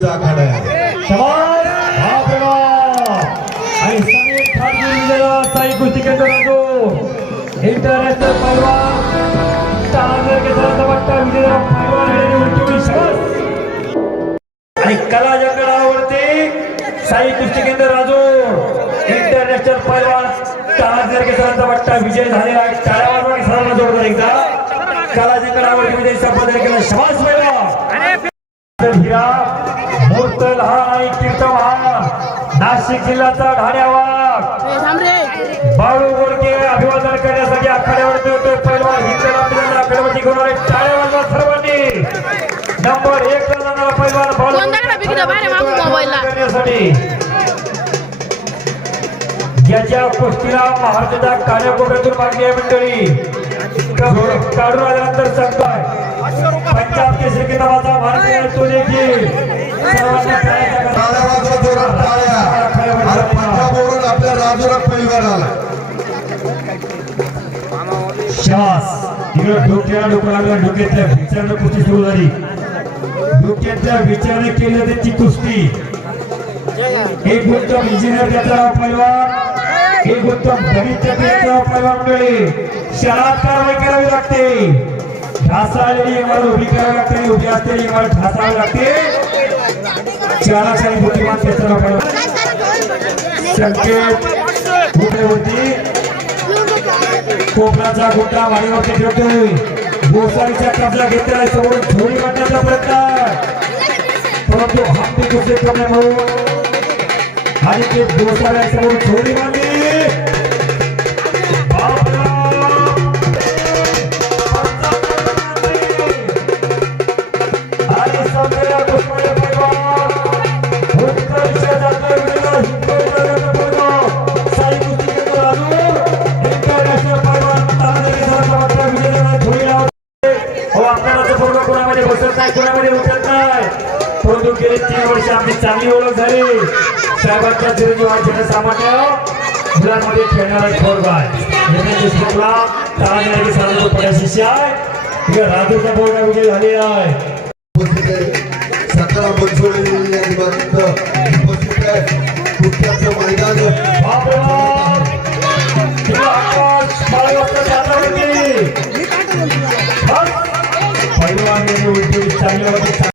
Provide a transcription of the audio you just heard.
आखाडा समाज आणि समीर खानगी विजया साई कुस्ती केंद्र राहतो इंटरनॅशनल पैलवान चांदर केसराचा वाटता विजय पैलवान आणि कला जंगलावरती साई कुस्ती केंद्र राजू. इंटरनॅशनल पैलवान चांदर केसराचा वाटता विजय झालेला आहे. टाळ्या सरांना की एकदा. कला जंगलावरती विजय संपादन केला. शबास पैलवान हिरा मूर्त लहान आणि कीर्त महान नाशिक जिल्ह्याचा बाळू गोडके अभिवादन करण्यासाठी आखाड्यावरती होते पहिलवान हिंदन आपल्याला आखाड्यावरती घेऊन आले. टाळ्या सर्वांनी. नंबर एक जाणारा पहिलवान बाळू. करण्यासाठी. याच्या कुस्तीला महाराष्ट्राच्या कान्याकोपऱ्यातून मागणी आहे मंडळी. काढून आल्यानंतर सांगताय पंजाब केसरी किताबाचा भारतीय तो देखील. श्वास तिकडे डोक्याला डोकं लागलं डोक्यातल्या विचारणं कुस्ती सुरू झाली. डोक्यातल्या विचारणं केलं त्याची कुस्ती. एक उत्तम इंजिनियर त्याचा नाव पैलवान एक उत्तम गणित त्याचा नाव पैलवान मिळेल शहरात कारवाई करावी लागते. ढासाळलेली इमारत उभी करावी लागते उभी असलेली इमारत ढासावी लागते. चाराक्षरी बुद्धिमान त्याचं संकेत कुठे होती? कोकणाचा गोटा वाडीवरती ठेवतोय गोसाईचा कब्जा घेतलाय समोर झोळी काढण्याचा प्रयत्न. परंतु हप्ते कुठे कमी म्हणून. आणि ते गोसाव्या समोर झोळी कोणामध्ये बसत नाही कोणामध्ये उठत नाही? परंतु गेली तीन वर्ष आमची चांगली ओळख झाली. साहेबांच्या चिरंजीवांचे सामान्य मुलांमध्ये खेळणारा थोर बाय याने शिष्य आहे. राजूचा बोर्डा विजय झालेला आहे. सकाळ बनसोडे उपस्थित आहे. मैदान Camila vai tentar.